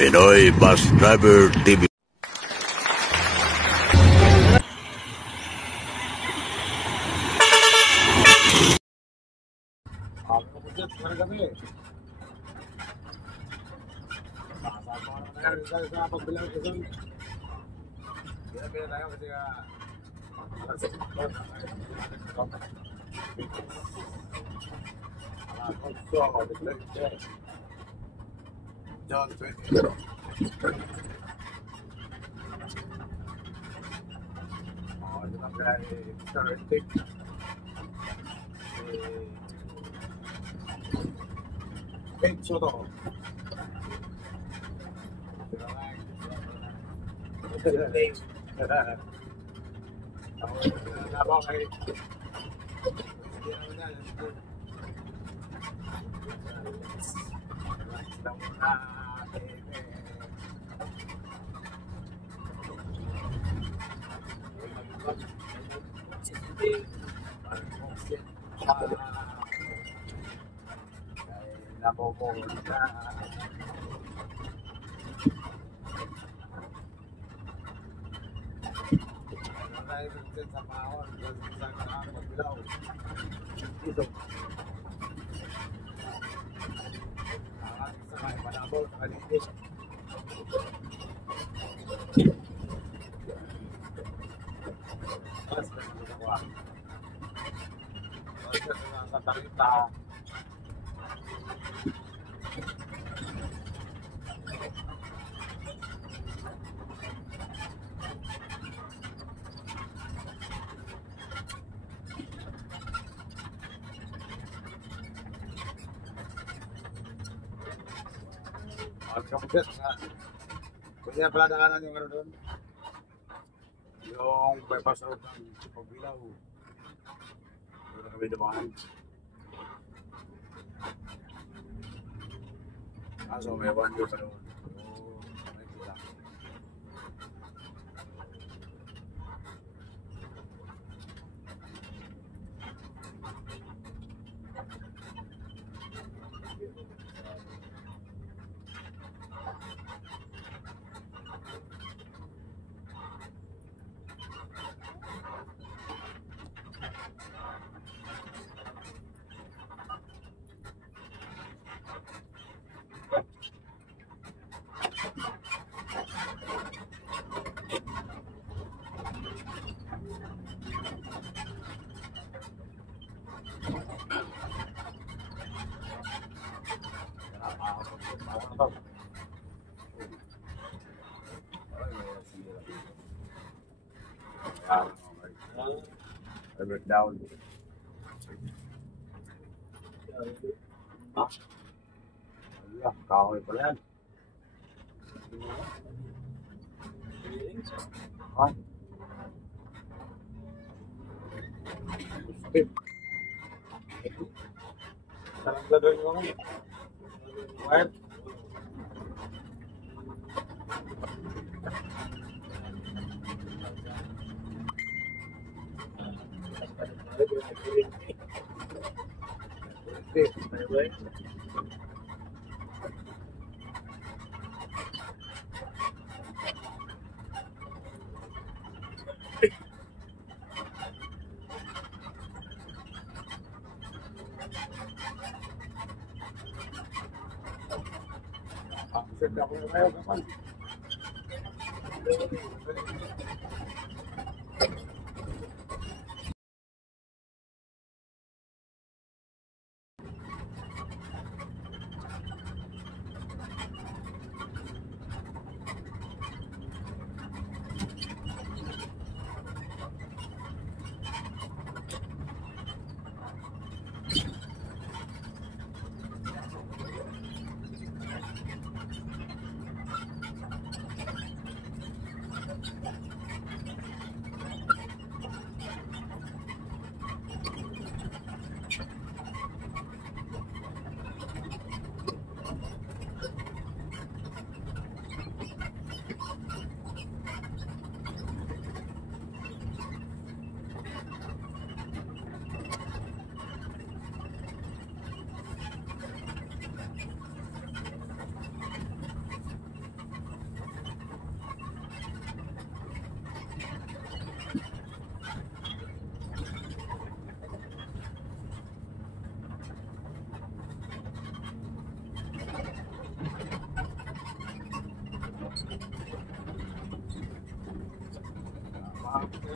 Pinoy Bus Driver TV. John 20. Oh, ito lang kaya characteristic. Penso to. Ako kay Pwede na pala daanan yung ano doon. Yung bypass road ng Pagbilaw. Doon na kami dumaan. So may one doon sa doon. May kulang. I break down. Ah, yeah, kahoy pala yan. Ah, sarang gagawin mo nga. Wire.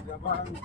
Japan.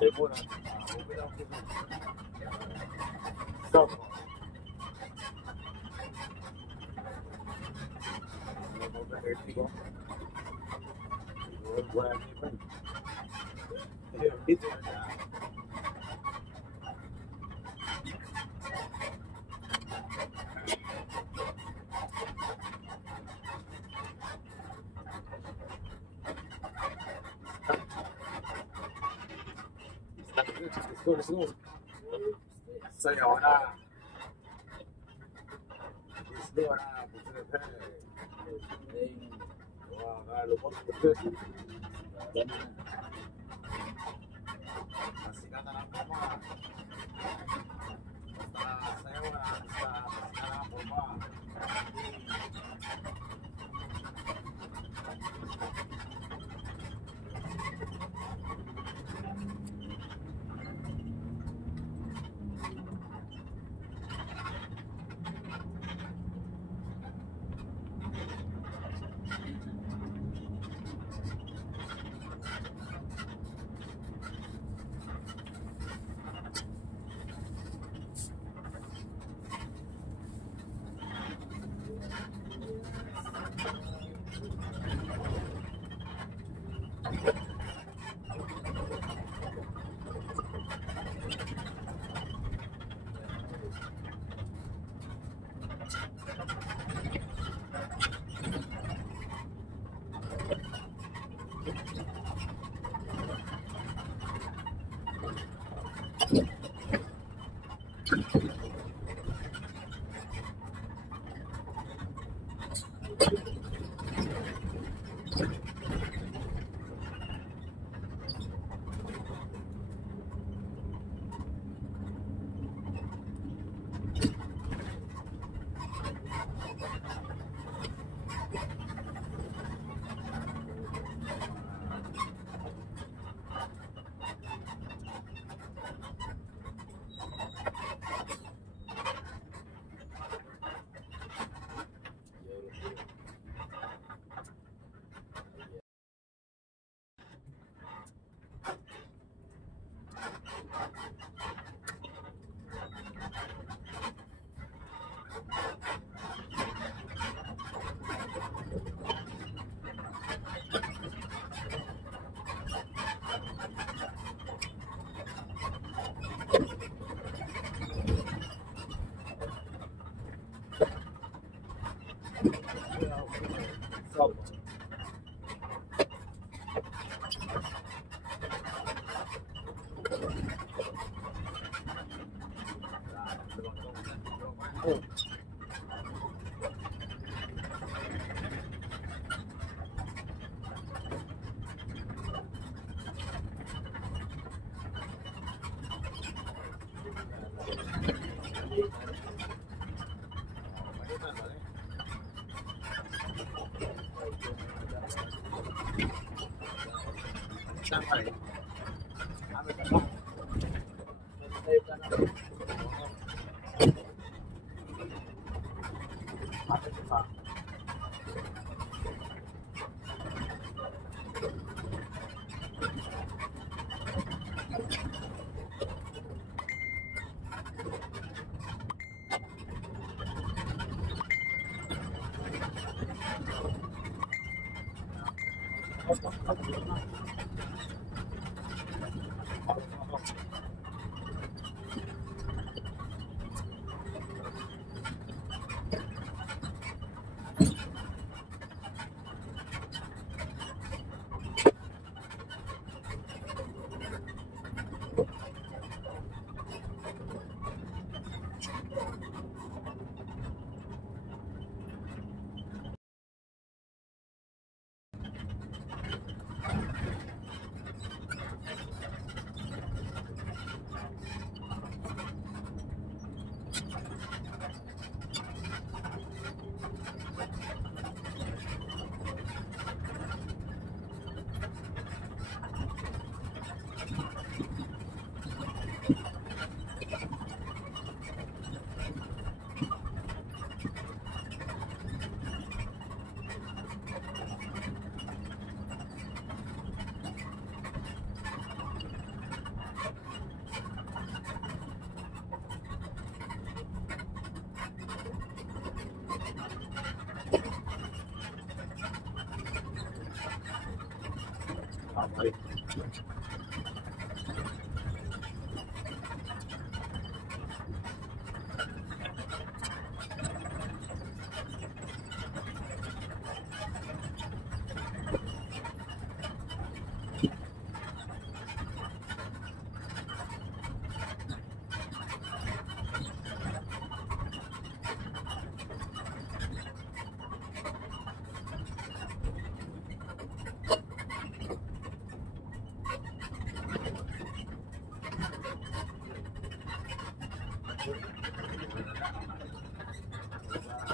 Demora. Stop. Let's go. Sayonara. Isidora, lo posso vedere. Así nada la forma. Sayonara, así nada la forma.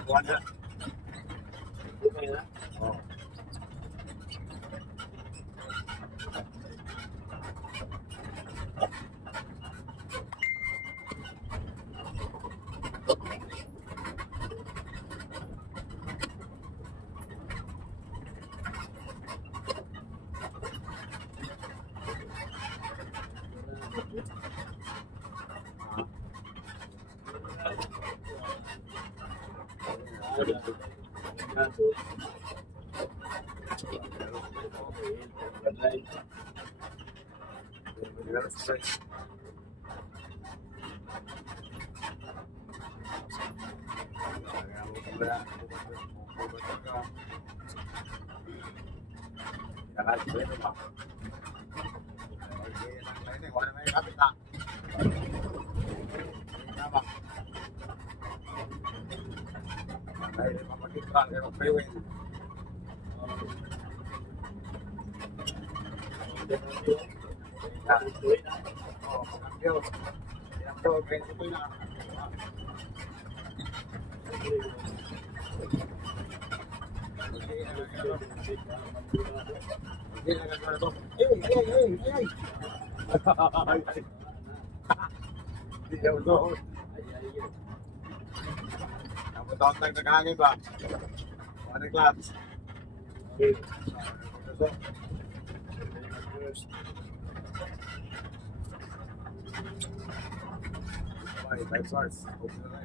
Buwan na. Okay na? Oo. Tahun tak kagangin ba? Ano class? Okay, 5 stars. Okay na lang.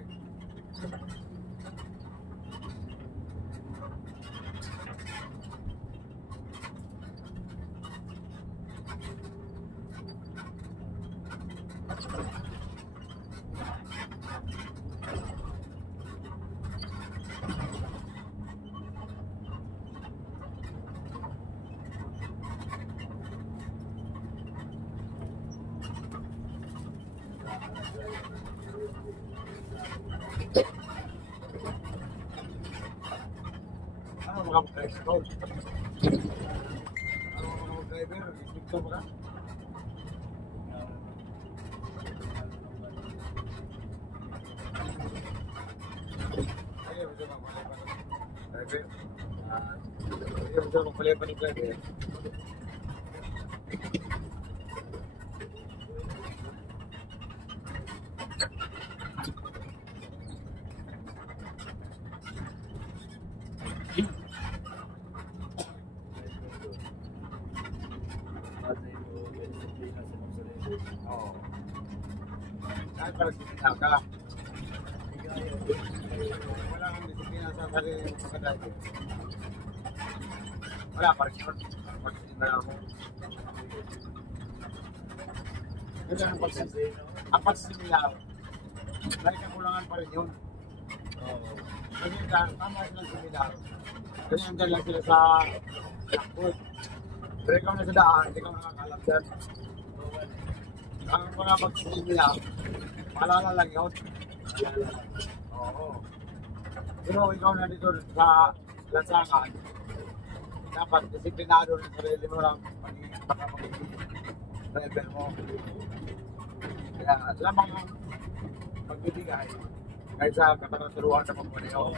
Ano mga driver? Ano mga driver? Isip ka ba? Ayaw siya magpalipan ng driver. Ayaw siya magpalipan ng driver. Oo. Kahit parang disiplina ka. Wala kang disiplina sa sarili mo sa driver. Wala, parang disiplina ako. Kasi ang pagsisimila ako. Dahil kakulangan pa rin yun. Kasi tama silang simila. Kasi nandyan lang sila sa lakbot. Pero ikaw na sa daan, hindi ka nakakalap dyan. Ang mga pagsisimila, maalala lang yun. Oo. Pero ikaw na dito sa lansangan, dapat disiplinado ng sarili mo lang pagiging driver mo. Kaya lamang ang pagbibigay kahit sa kataraturuan sa pagmaneho.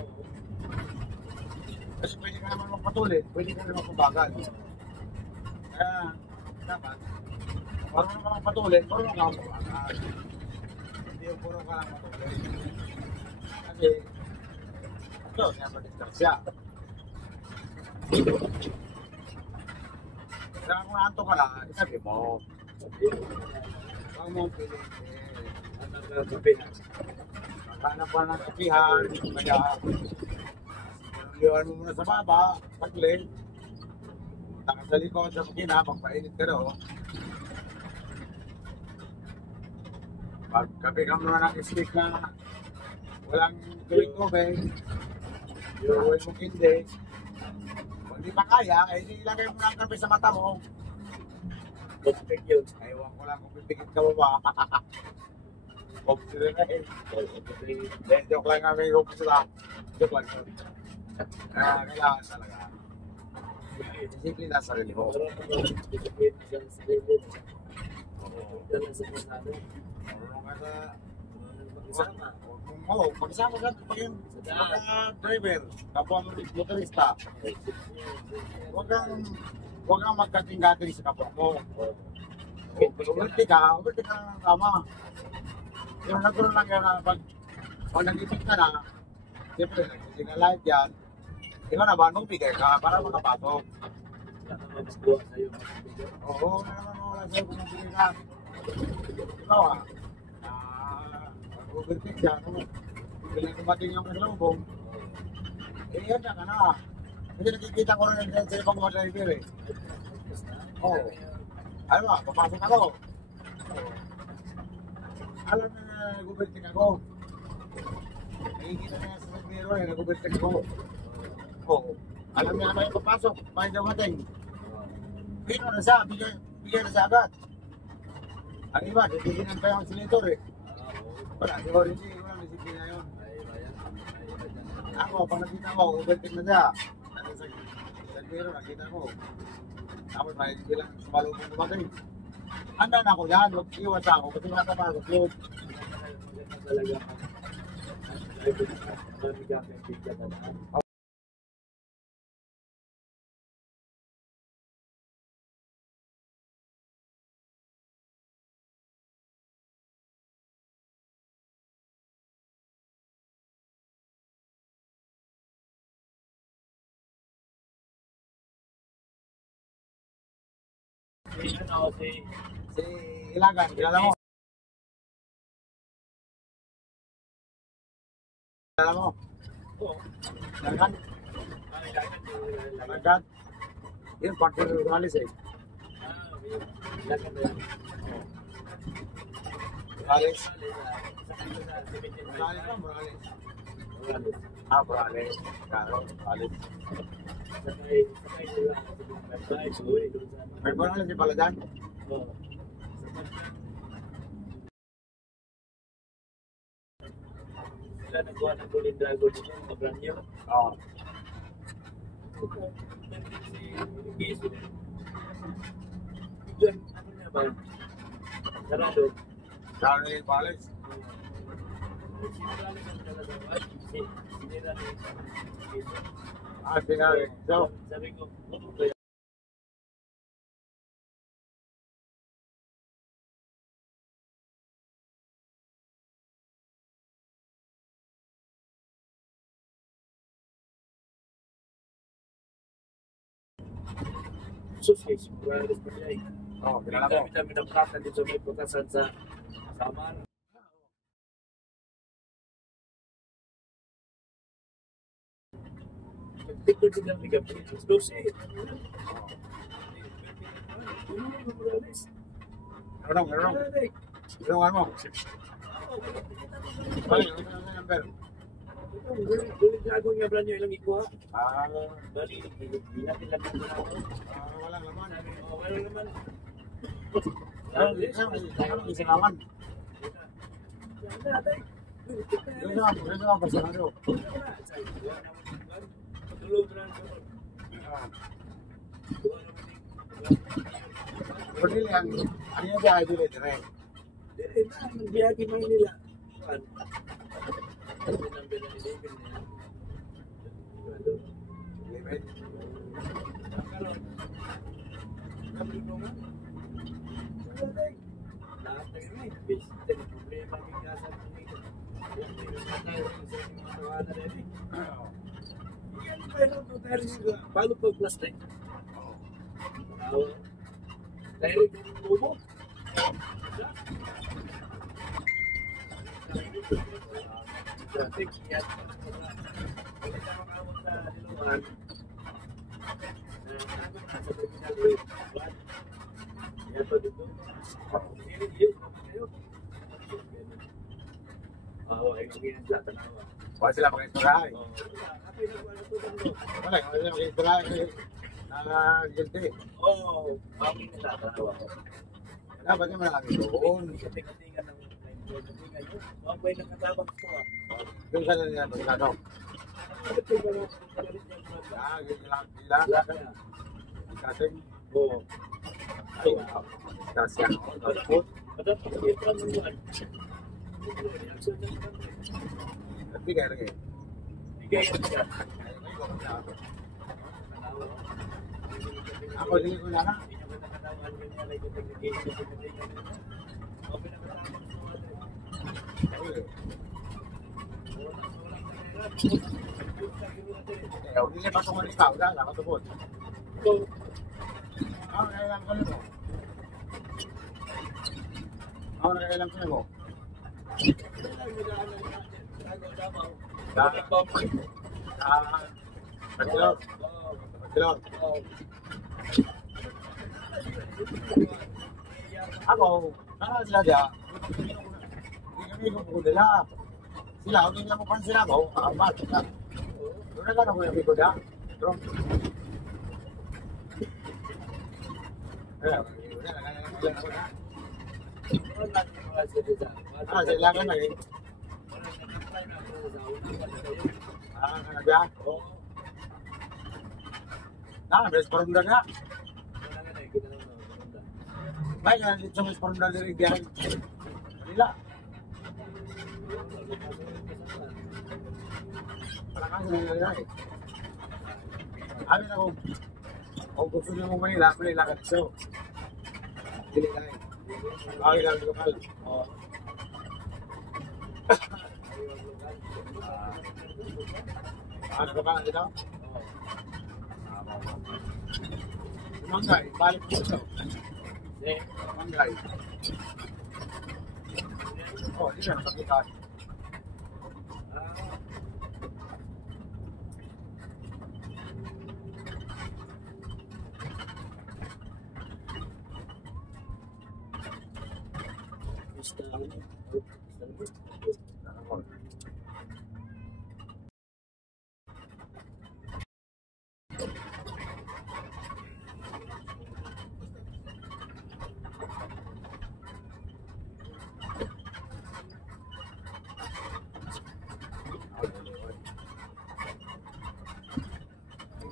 Kasi pwede ka naman magpatuloy, pwede ka naman magpabagal. Kaya dapat, marunong ka lang patuloy, marunong ka lang magpabagal. Hindi yung puro ka lang patuloy. Kasi, ito, siya mag-distract. Kaya kung naanto ka lang, isabi mo. Huwag mo piling. Maghanap ka ng kapihan, kaya liwan mo muna sa baba, saglit. Taka sa likod sa makina, magpainit ka daw. Pagkapi ka muna ng stick na walang tubig, iuwi mo hindi. Kung di pa kaya, eh di ilagay mo lang kape sa mata mo. Perfect yun. Ewan ko lang kung pipikit ka ba. Hope sila na eh. Joke lang kami, hope sila. Joke lang. Kailangan talaga. Disiplina sa sarili mo. Pero kung disipline sa sarili, dala sa pasado, Marunong ka sa... mag-isama. Oo, mag-isama ka pagka-driver, kapwa mo motorista. Huwag kang magkating-gating sa kapwa mo. Uberti ka ng tama. Yung nagkaroon lang yan na pag nag-isip ka na, siyempre, nag-signalize yan, ikaw na ba, nung bigay ka para makapasok. Nakakabasbuha sa'yo. Oo, naman wala sa'yo kung bigay ka. Ikaw mag-overtake siya, bilang dumating yung kasalubong, yan na ka na. Kasi nakikita ko rin sa ibang mga driver eh. Oo. Ano ba, papasok ako. Alam na nag-overtake ako. Nakikita niya sa sagbiro eh, nag-overtake ako. Oo. Alam niya naman yung papasok, may dumating. Pino na siya, bigay na siya agad. Ang iba, titignan pa yung silitor eh. Wala, di ko rin walang disiplina yun. Ako, pag nakita ko, overtake na siya. Sa biro, nakita ko. Tapos may bilang sumalubong dumating. Handa na ako yan, mag-iwas ako kasi makapasok yun. Talaga ang Si Ilagan, kilala mo? Kilala mo? Ilagan? Ilagan? Yun, partner ng Morales eh. Morales? Morales ba? Morales? Morales. Karo, Morales. May Morales si pala dyan? Sila nagawa ng Golden Dragon dito, mga brand new. Oo. Diyan, ano na ba? Sarado. Karo ni Morales. Sinira ni Quezon. Sinari. So, Sabi ko, Susis, Morales pa siya eh. kilala mo? Dami ng prata dito may putasan sa Samar. Nagtikod sila ng Gabriel. Dosi. Morales. Meron. Meron mo? Bali, ano na number? Golden Dragon nga brand new ilang ikuha. Bali, hindi natin lang ito na ako. Walang laman. Wala naman. Ano isang laman? Yun na, personado. Patulog na lang. Pwede ang yung biyahe dito dire. Biyagi man nila. Ano nang binilibin nila? Limit. Karon. Kabulungan. Lahat na yun eh. Basta problema ang kasa ng dito. Yan tayo sa mga tawanan na rin. Yan pero ito tayo rin balo pag plastic. Tayo rin bubo. Traffic yan. Wala ka makamot sa liluan. Sa ba dito? Yes, kayo. Oo, ay sabihin sa tanawa. Wala sila makiturahay. Oo. Ako yung nagwala to dito. Wala sila makiturahay. Guilty. Oo, kami na tanawa. Dapat yung malaki doon. Tingnan ng tingnan yun. Mga buhay na katabang ko ah. Doon sa nila, ano? Bakit yung wala galit niya mga Gila. Kasing. Oo. Ay, kasing. Food. Padahal pagkita mo yan. Bigay lagi. Bigay yan siya. Ako din ko lang. Hindi pa itong ikaw, dahil ako tupod. Ako nakailang ka mo. Ako nakailang ka mo. Pagsilot. Pagsilot. Ako, sila diya. Hindi kami ko nila. Sila, hindi nila mo pansin ako. Bakit na? Doon na gano'n ko yung amigo na. Pero, sila ka na eh. Kanagya? Beres parunda nga. Baik kan dito sa parunda dari biyahe. Manila. Para kasi nangyayari eh. Amin ako, kung gusto nyo mong Manila, Manila ka dito. Dili na eh. Bakit lang lokal. Ano ka ba dito? Manggay, balik dito. Manggay. Oh, hindi na nakakita.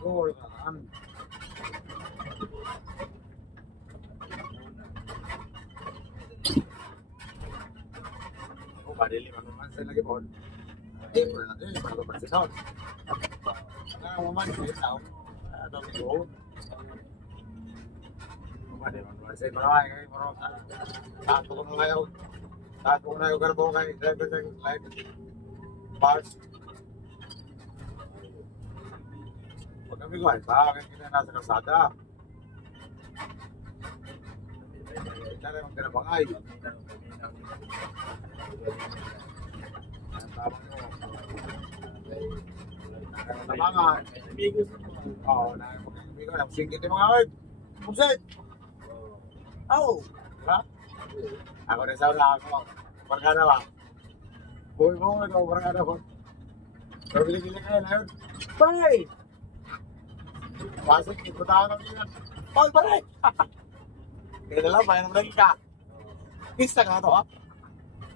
Siguro ka kami. Kung badili manuman sa lagi po. Hindi mo na natin, bago pa sa sound. Maman, yung sound. Ano ang ito? Badili manuman sa maraway kayo. Tato ko na kayo. Tato ko na kayo garbo kayo. Driver sa live. Parts. Huwag kami ko ay bakit kita nasa kalsada. Kita na yung pinabangay. Ang tama mo. Nakamangan. Oo, nakakamigo. Nagsingkit yung mga word. Buksit! Oo! Diba? Ako rin sa wala ako. Barkada ba? Buhay mo ito, barkada ko. Pero biligili kayo na yun. Bye! Pasok, iputahan ng ilan. Paul, balik! Kaya na lang, bayan naman ka. Kista ka ito, ha?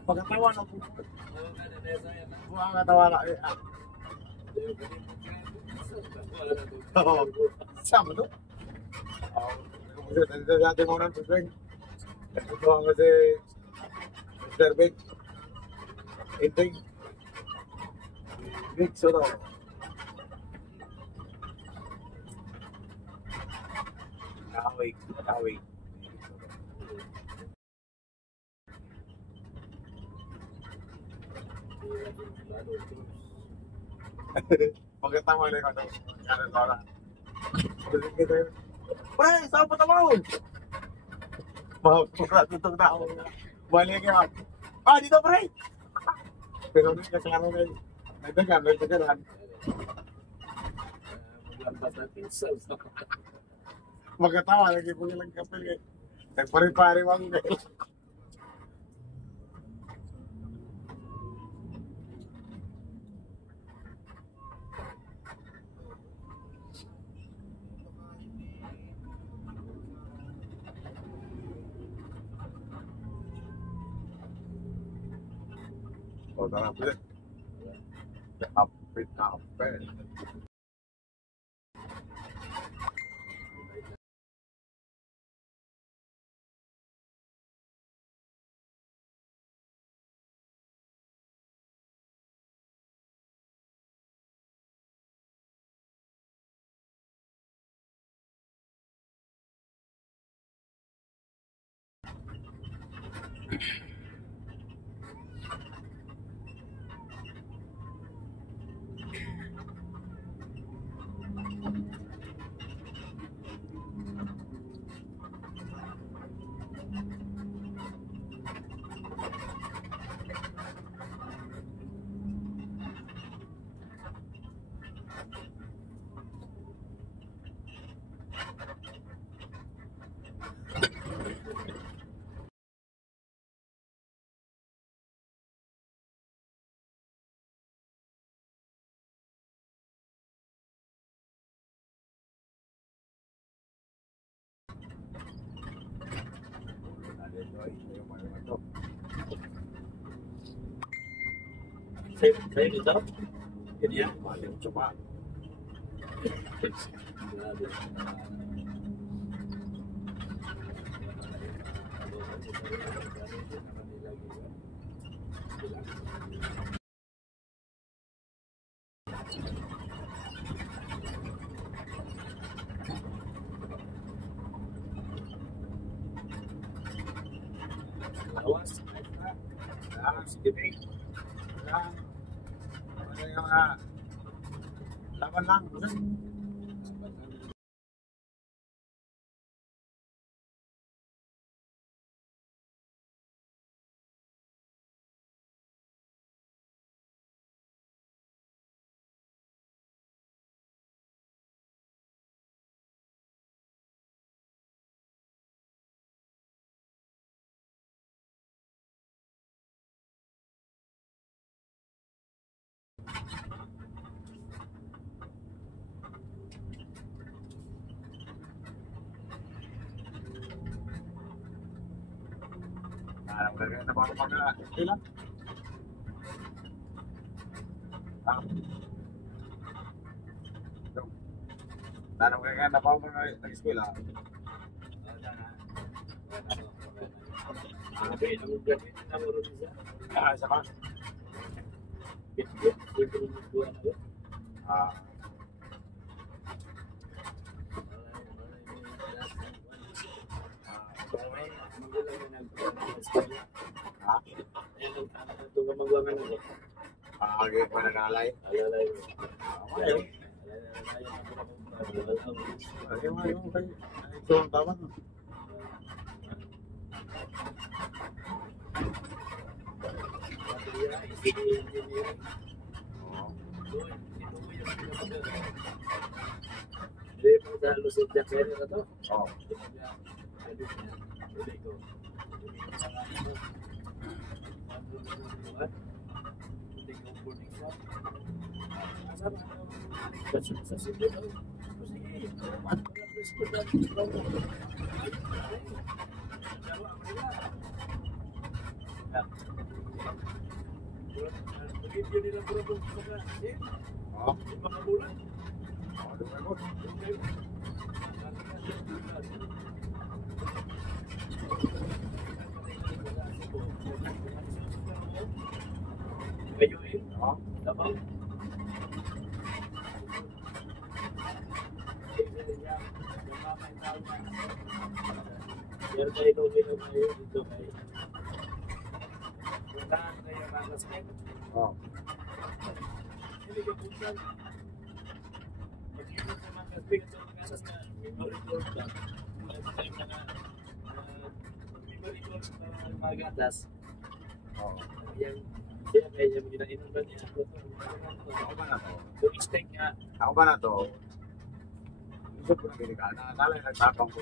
Pagkatawa na po. Buha ang katawa na. Oo. Sama to? Oo. Nandito sa ating muna ng Big. Ito ang kasi Mr. Big. Inting. Big, so to. Nakawig. Pagkatama na ikaw ng Dora. Pre, saan pa tamaw? Mapurat itong tao. Balik yan. Dito pre! Pero hindi kasi ano na yun. Nagdagan. Maglampas na pinsel. Magkatawa, lagi po nilang kapil eh. Pare-pare wang O, tara po yun. Kapit. Saya dito? Jadi ya, Maling coba. Awas, Sedikit. Yan. Ano yung laban lang. Nagkakita pa ako mag-ilan? Nagkakita pa ako mag-eskwela. Sabi, nag-graduate na mo rin siya. Isa ka? Ito yung buwan na yun. Lagi pa nagalay. Ayaw. Ayaw nga yung kay ito ang tama. Hindi po sa Luzon, Japan na to. Oo. Sa Cebu, video nila puro kung mga mga bulan. Kayo eh, dapat. Biar kayo kayo dito kayo. Puntahan kayo mga kasket. Oo. Hindi ka puntan. Pag-iwan sa mga kasket at mga atas na memory card lang. Memory card na mga gatas. Oo. Yan. Kaya kaya yung ginainom ba niya? Ako ba na to? Kung extend niya. Ako ba na to? Gusto ko na binigyan. Nalay nagtapang ko.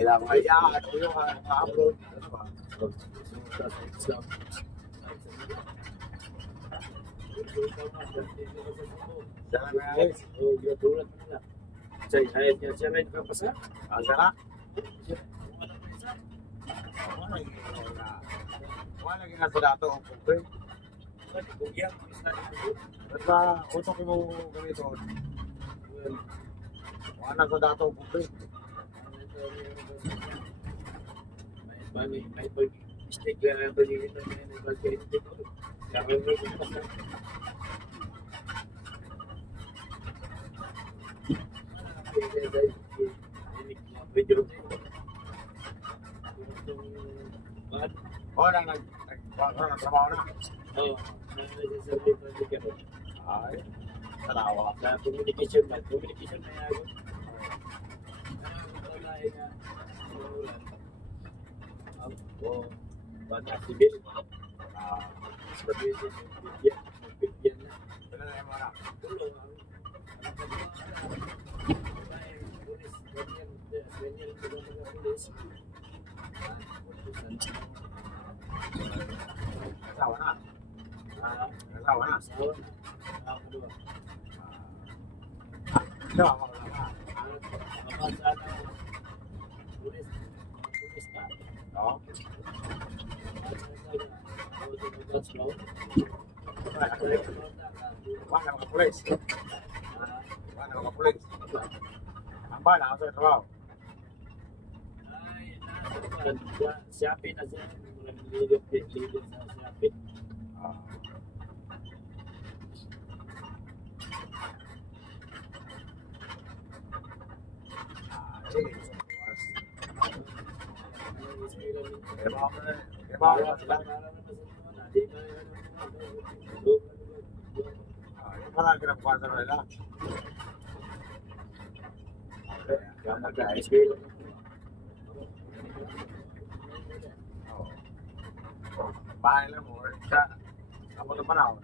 Kailangan nga iyakan o yung upload. Ano ba? Jangan guys. Oh, dia tulad mo na. Saya niya siya rin kapasa. Ang sarap. Wala na isa. Wala lagi nga sa dato ang kumpe. Kasi kung yan, isa na ito. At ba, utok mo ganito. Wala sa dato ang kumpe. May mistake lang ang paligid na may pagkain dito. Kaya may kapasa. O, nagtrabaho na. Oh, nagsasabi pa rin ako. Ay, tarawa. Sa communication na yan. Wala nga. Oh, bata si Bill. Sabi niya, bigyan na. Wala na yung mga anak. Tulong. Kasawa na. Kasawa na. Siya, wala na. Oo. Wala mga pulis. Wala mga pulis. Ang bala, ako sa trabaho. Siapin na siya. Leader sa siapin. Sige. Trabaho na sila. Yung pala ginagawa sa nila. Kaya mag-i-spill. Bahay lang mo. Siya. Ako na panahon.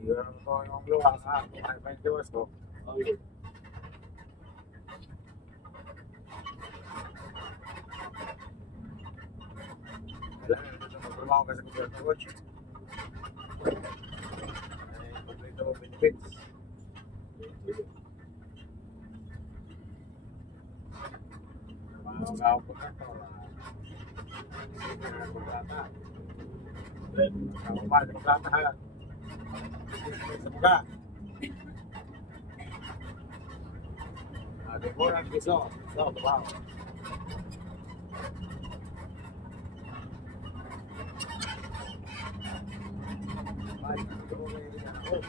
Iyon ko yung luwang ha. Ay, 20 was ko. Okay. Kailangan dito magtrabaho ka sa gobyerno ko. Kompleto mo benefits. Mga gawin ko na ito. Kontrata. Kapag kontrata ha. Sa mga. Demoran piso. So, trabaho. Ay, ito mo na yun ako.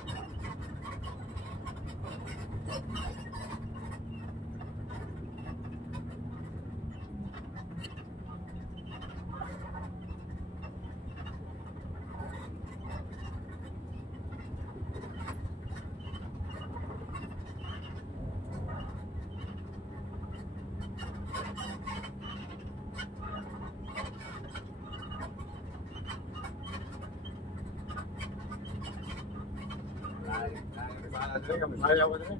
Saya ko din.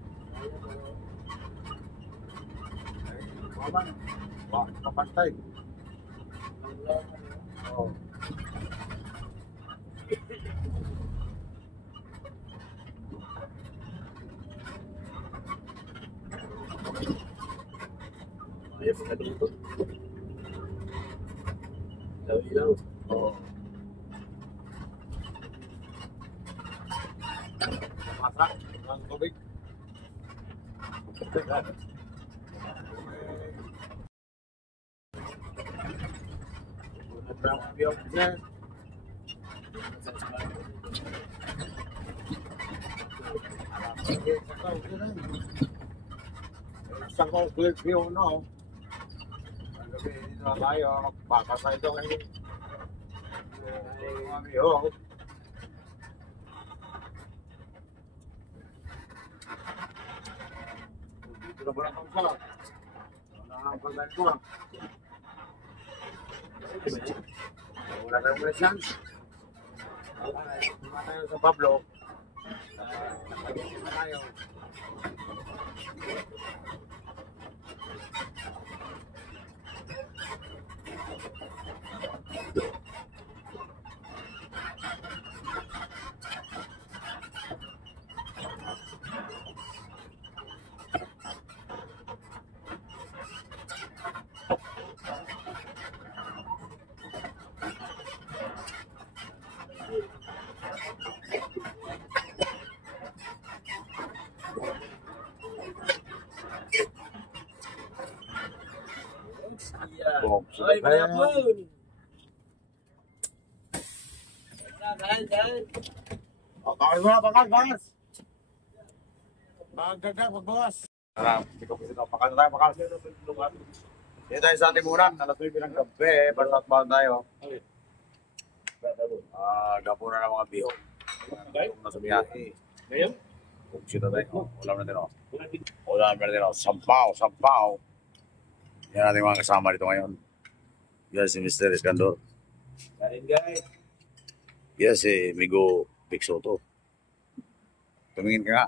Mama, papantay. Oh. Ayaw pa dito. Dawi lang. Oh. Masak ng tubig. Isang complete view, no? Magabi, dito na tayo. Baka sa ito kayo. Mga view. Dito na ba lang sa? Wala ang pagdaan ko. Wala na yung presyan. Wala tayo sa Pablo. Nakagin na tayo. Ay, manapon! Dahil. Bakal mo na, bakal. Magdagdag, magbawas. Hindi ko pwede bakal na tayo, bakal. Dito tayo sa ating muna, alas 9 ng gabi, balat ba tayo? Gapo na ng mga bihon. Nasa biyahe. Ngayon? Kung sino tayo, ulam natin o. Ulam natin o, sampaw. Yan natin mga kasama dito ngayon. Yan si Mr. Iskandor. Kain guys. Yan si Migo Pixoto. Tumingin ka nga.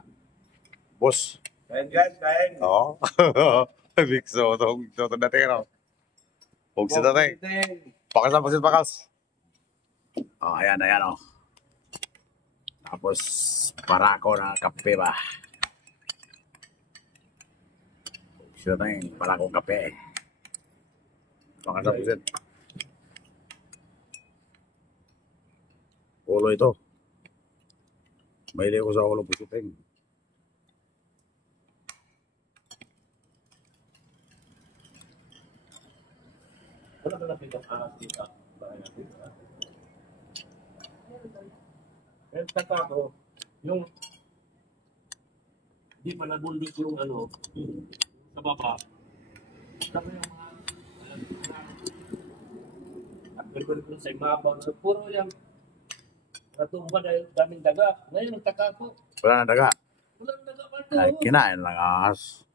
Boss. Kain guys, kain. Oo. Pixoto. Pixoto dati ka no. Huwag si tatay. Pakas lang, pasit pakas. Ayan o. Tapos, parako na kape ba? Huwag si tatay, parako kape. Pakas lang, pasit. Ulo ito. Mahilig ko sa ulo pusiting. Wala ka nakita ang dito. Pero taka ko, yung di pa nabundok yung ano, sa baba. Sabi yung mga at sa imabaw, so puro yung natumba dahil daming daga. Ngayon, nagtaka ko, Wala na daga. walang daga pa Ay, doon. kinain lang as.